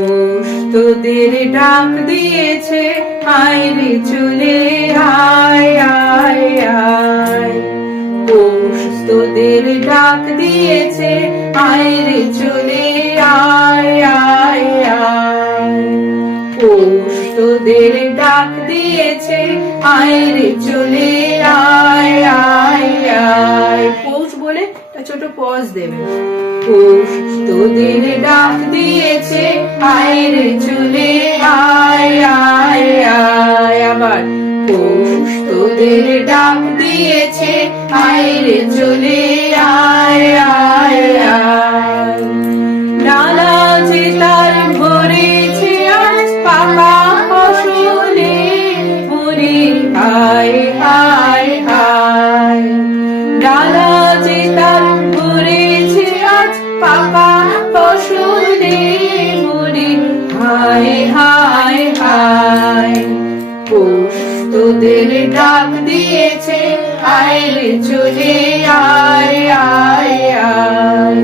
পৌষ তোদের ডাক দিয়েছে, আয় রে চলে আয় আয় আয়। পৌষ তোদের ডাক দিয়েছে, আয় রে চলে আয় আয় আয়। পৌষ তোদের ডাক দিয়েছে, আয় রে চলে আয় আয় আয়। পৌষ বলে একটা ছোট পজ দেবে। পৌষ তোদের ডাক দিয়েছে, আয় রে চলে আয় আয় আয়। আবার পৌষ তোদের ডাক দিয়েছে, আয় রে চলে আয় আয় আয়। ডালা যে তার ভরেছে আজ পাকা ফসলে, ওরে হায় হায় হায়। ডালা যে তার ভরেছে আজ পাকা ফসলে, ওরে হায় হায় হায়। পৌষ তোদের ডাক দিয়েছে, আয় রে চলে আয় আয় আয়।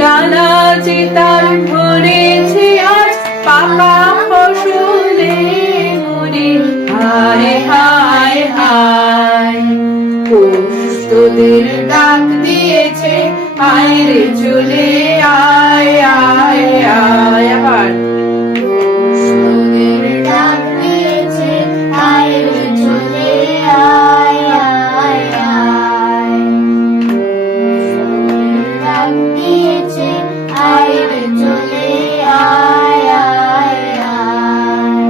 ডালা যে তার ভরেছে আজ পাকা ফসলে, ওরে হায় হায় হায়। পৌষ তোদের ডাক দিয়েছে, আয় রে চলে আয় আয় আয়। আবার পৌষ তোদের ডাক দিয়েছে, আয় রে চলে আয় আয় আয়। ডাক দিয়েছে, আয় রে চলে আয় আয় আয়।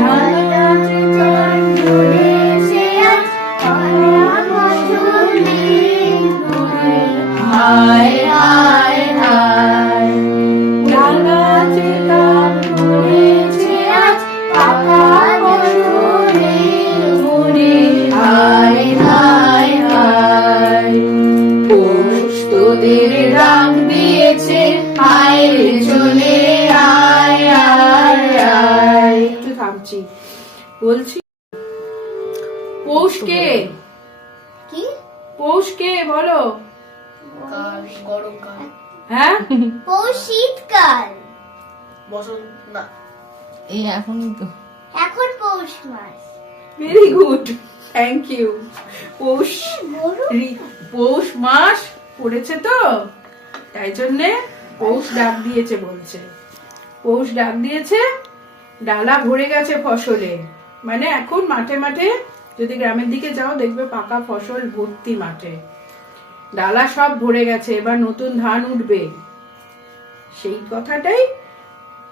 ডালা যে তার ভরেছে আজ পাকা ফসলে, ওরে হায় হায় হায়। ডালা যে তার ভরেছে আজ পাকা ফসলে, ওরে হায় হায় হায়। পৌষ তোদের ডাক দিয়েছে, আয় রে চলে আয় আয় আয়। একটু থামছি, বলছি পৌষ কে? কি পৌষ কে বলো? গরমকাল, হ্যাঁ, পৌষ শীতকাল, বসন্ত না, এই এখনই তো এখন পৌষ মাস। Very good, thank you. Poush Poush মাস পড়েছে তো, তাই জন্যে পৌষ ডাক দিয়েছে বলছে। পৌষ ডাক দিয়েছে, ডালা ভরে গেছে ফসলে, মানে এখন মাঠে মাঠে যদি গ্রামের দিকে যাও দেখবে পাকা ফসল ভর্তি মাঠে, ডালা সব ভরে গেছে, এবার নতুন ধান উঠবে। সেই কথাটাই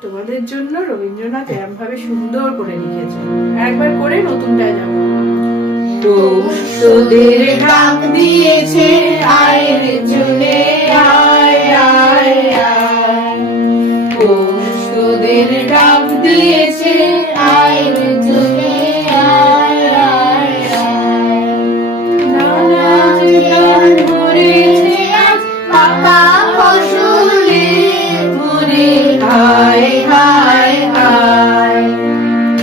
তোমাদের জন্য রবীন্দ্রনাথ এরম ভাবে সুন্দর করে লিখেছে। একবার করে নতুনটায় যাবো। পৌষ তোদের ডাক দিয়েছে, আয় রে চলে আয় আয় আয়। পৌষ তোদের ডাক দিয়েছে, আয় রে চলে আয় আয় আয়। ডালা যে তার ভরেছে আজ পাকা ফসলে, ওরে হায় হায় হায়।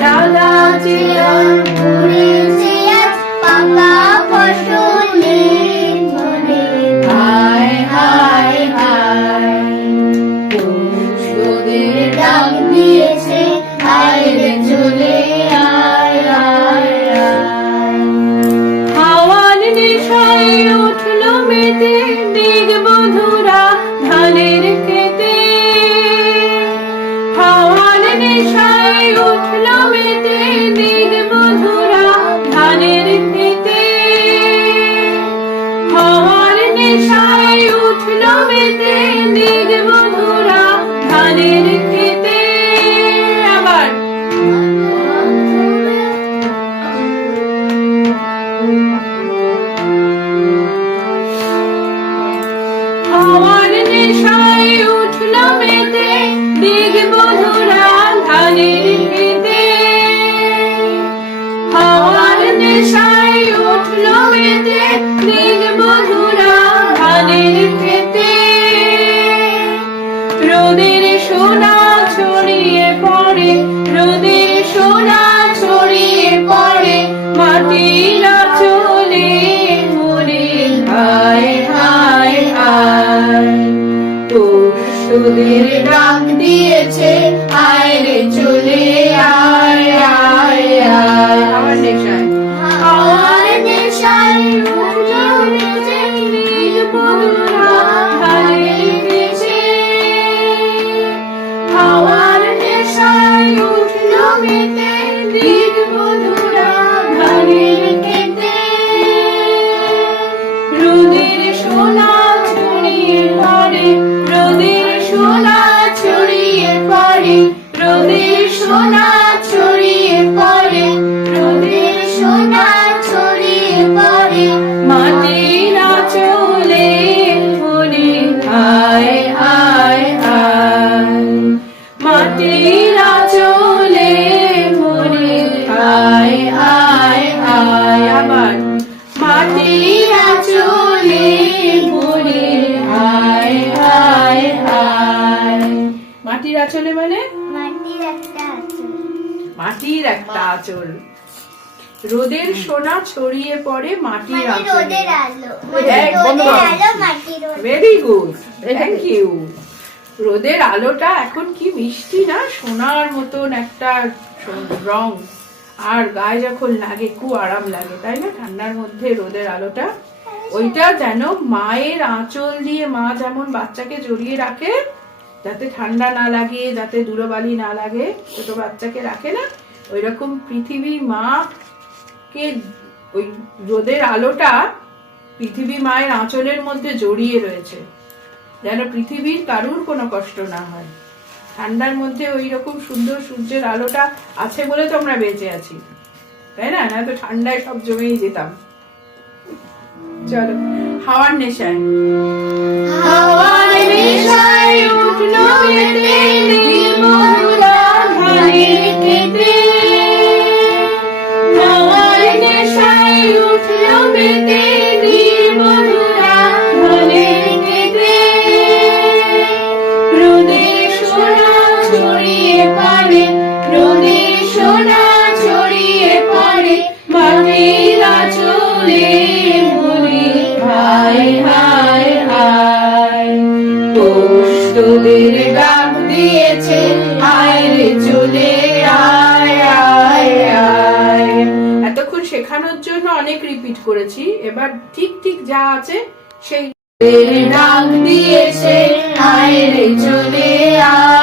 ডালা যে তার ভরেছে আজ পাকা ফসলে, ওরে হায় হায় হায়। পৌষ তোদের ডাক দিয়েছে, আয় রে চলে আয় আয় আয়। হাওয়ার নেশায় উঠলো মেতে দিগ বধুরা ধানের খেতে। হাওয়ার নেশায় উঠলো মেতে দিগ বধুরা ধানের খেতে। হাওয়ার নেশায় উঠলো মেতে দিগ বধুরা ধানের খেতে। আবার হাওয়ার নেশায় উঠলো মেতে দিগ বধুরা ধানের খেতে। হাওয়ার নেশায় উঠলো মেতে দিগ বধুরা ধানের খেতে। রোদের সোনা ছড়িয়ে পড়ে, রোদের সোনা ছড়িয়ে পড়ে মাটির আঁচলে, ওরে হায় হায় হায়। পৌষ তোদের ডাক দিয়েছে, ছড়িয়ে পড়ে, রোদের সোনা ছড়িয়ে পড়ে, রোদের সোনা ছড়িয়ে পড়ে, মাটির আঁচলে মনে হায় হায় হায়, মাটির আঁচলে মনে হায় হায় হায়, আবার মাটির আঁচলে মনে হায় হায় হায়। মাটির আঁচলে মানে মাটির একটা আঁচল। মাটির একটা আঁচল, রোদের সোনা ছড়িয়ে পড়ে মাটির মানে আঁচলে। রোদের আলো, হ্যাঁ, রোদের বন্ধ। আলো মাটির ওপর। Very good, thank you. রোদের আলোটা এখন কি মিষ্টি না, সোনার মতন একটা রং, আর গায়ে যখন লাগে খুব আরাম লাগে, তাই না? ঠান্ডার মধ্যে রোদের আলোটা, ওইটা যেন মায়ের আঁচল দিয়ে মা যেমন বাচ্চাকে জড়িয়ে রাখে যাতে ঠান্ডা না লাগে, যাতে ধুলোবালি না লাগে, ছোট বাচ্চাকে রাখে না, ওইরকম পৃথিবীর মা কে ওই রোদের আলোটা পৃথিবী মায়ের আঁচলের মধ্যে জড়িয়ে রয়েছে, যেন পৃথিবীর কারুর কোনো কষ্ট না হয়। ঠান্ডার মধ্যে ওই রকম সুন্দর সূর্যের আলোটা আছে বলে তো আমরা বেঁচে আছি, তাই না? না তো ঠান্ডায় সব জমেই যেতাম। চলো, হাওয়ার নেশায়। হাওয়ার নেশায় উঠলো মেতে নীল মধুরা ধানে খেতে, হাওয়ার নেশায় উঠলো মেতে নীল মধুরা ধানে খেতে, রোদের সোনা ছড়িয়ে পড়ে, রোদের সোনা ছড়িয়ে পড়ে, মাটির আঁচলে মনে হায় হায় হায়, পৌষ তোদের ডাক দিয়েছে, আয় রে চলে আয় আয় আয়। এতক্ষণ শেখানোর জন্য অনেক রিপিট করেছি, এবার ঠিক ঠিক যা আছে সেই ডাক দিয়েছে, আয় রে চলে আয়।